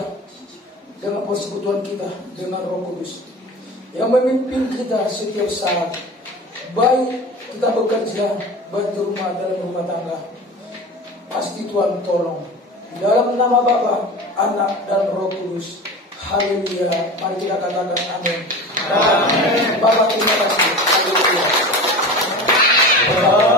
dengan persekutuan kita dengan Roh Kudus yang memimpin kita setiap saat. Baik kita bekerja, baik di rumah dalam rumah tangga, pasti Tuhan tolong. Di dalam nama Bapa, Anak dan Roh Kudus. Haleluya. Mari kita katakan amin. Amin. Bapa terima kasih. Haleluya. Bapa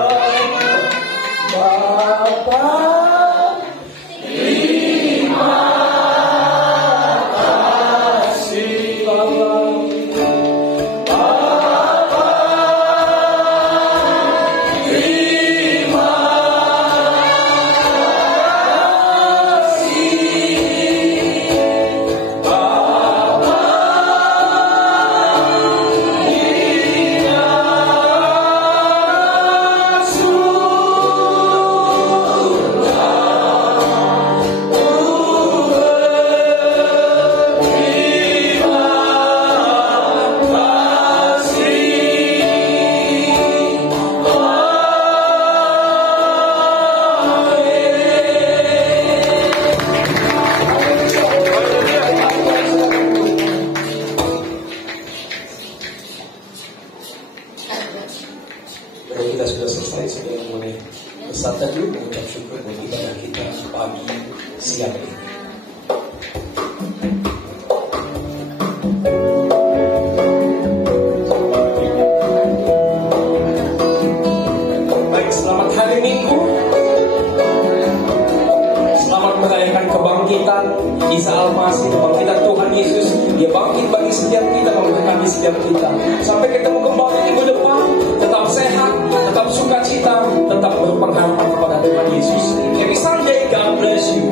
setiap kita. Sampai ketemu kembali minggu depan, tetap sehat, tetap sukacita, tetap berpengharapan kepada Tuhan Yesus. Happy Sunday, God bless you.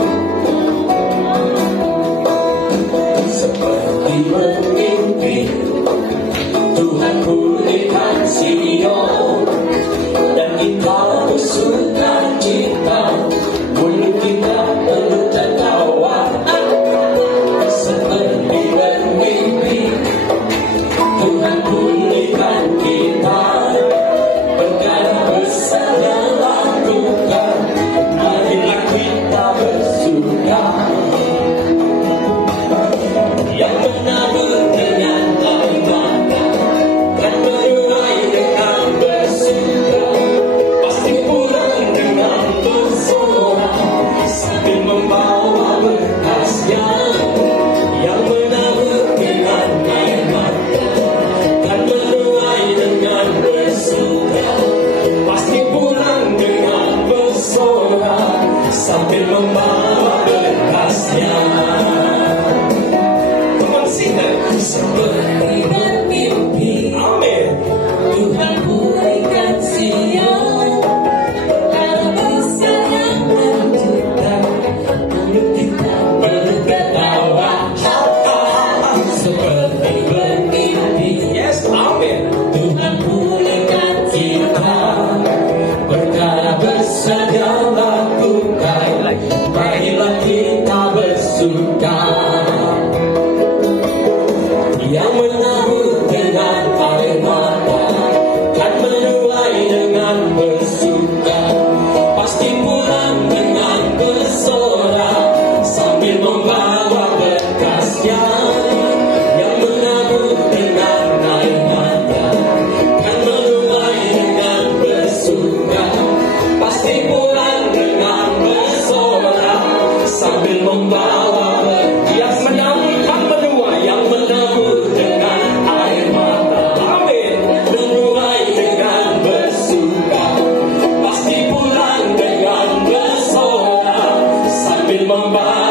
Seperti bermimpi, Tuhan pulihkan Sion, dan kita bersuka cita, mulut kita penuh tertawa. Seperti bermimpi, Tuhan pulihkan kita, perkara besar yang lakukan, marilah kita bersuka. Yang menabur dengan air mata dan menuai dengan bersuka, pasti pulang dengan bersorak sambil membawa berkasnya. Yang menabur dengan air mata dan menuai dengan bersuka, pasti pulang dengan bersorak sambil membawa berkasnya. Seperti bermimpi, amin. Tuhan pulihkan Sion, perkara besar yang menjuta, mulut kita penuh tertawa. Seperti bermimpi, yes, amin. Tuhan pulihkan kita, perkara besar yang lakukan, marilah kita bersuka. Yang menabur dengan air mata dan menuai dengan bersuka, pasti pulang dengan bersorak sambil membawa berkasnya. Yang menabur dengan air mata dan menuai dengan bersuka, pasti pulang dengan bersorak sambil membawa berkasnya. Yang menabur dan menuai, yang menabur dengan air mata, amin, menuai dengan bersuka, pasti pulang dengan bersorak sambil membawa